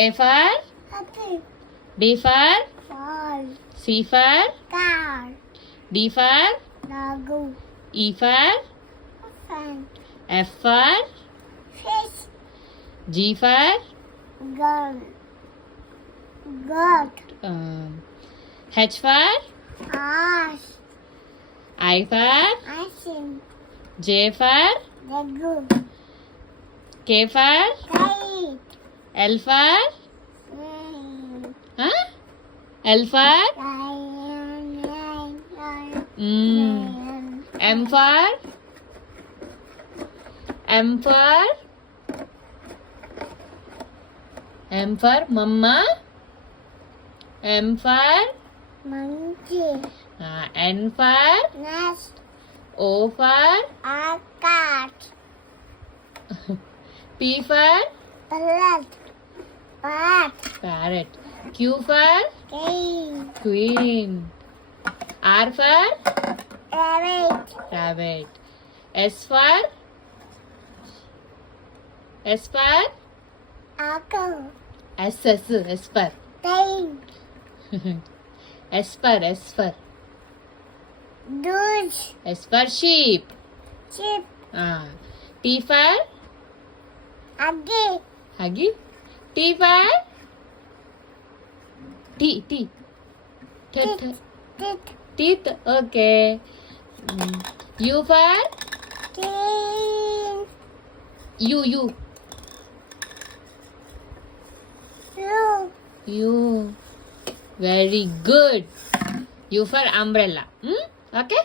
A for Happy. B for Ball. C for Car. D for Dog. E for Fan. F for Fish. G for Girl. Goat. H for Ash. I for Ashing. J for Degu. K for Kite. L for Lion. L for Lion. M for mama. M for Monkey. N for Nest. O for A cat. P for Parrot. Bat. parrot. Q for King. queen. R for Rabbit. rabbit. S for Apple. S for Thing. S for Dude. S for sheep. Sheep. T for Aggy. huggy. T for T. Tit. Teeth. Okay. U for King. U. Blue. U. Very good. U for umbrella. Okay.